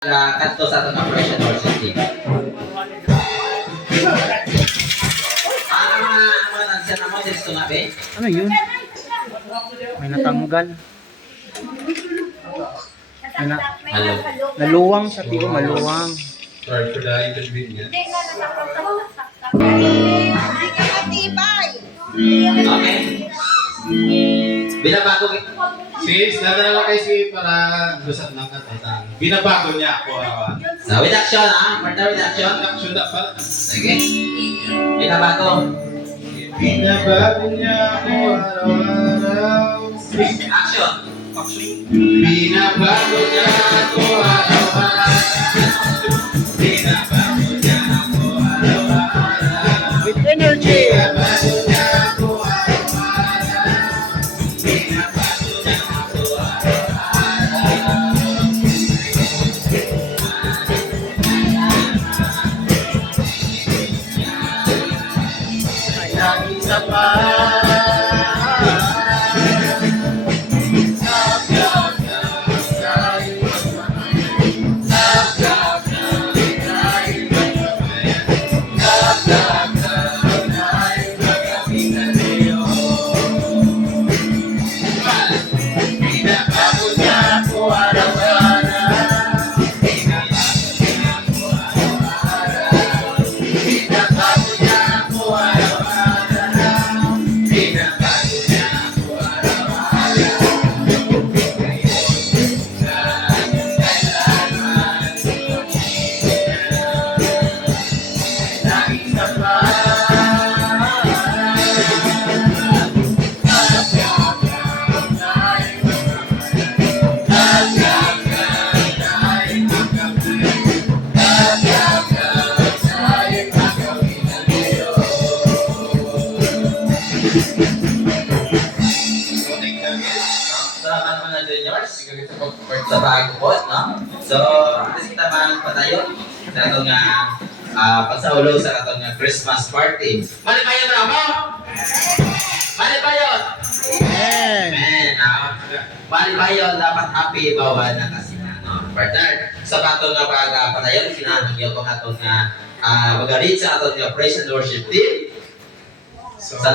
Kanto sa atong operation worship team. Mga nandiyan na mo dito na be. Ano yun? May natanggal. Hello. Naluwang sa tiyo, maluwang. Sorry for the inconvenience. Okay. Binabago Sis, nadala kay si para lusat ng katatan. Binabago niya ako arawan. sa with action ha. Partner with action. Action dapat. Sige. Binabago. Binabago niya ako araw-araw. Action. Binabago niya ako araw-araw. Binabago niya ako araw-araw. With energy. Binabago niya ako araw-araw. Binabago niya ako Ay, nag-isa pa. Binabago niya ako araw-araw. Binabago niya ako araw-araw. Binabago niya ako araw-araw. Naging Salamat mga juniors. Sa bago po, no? So, atas kita bang patayon sa atong pagsaulo sa atong Christmas party. Mali ba yun, Ramo? Mali ba yun? Amen. Amen. Mali ba yun? Dapat happy bawa na kasi no? Partner, sa atong patayon, sinanagyo ko atong magalit sa atong operation worship team. Sa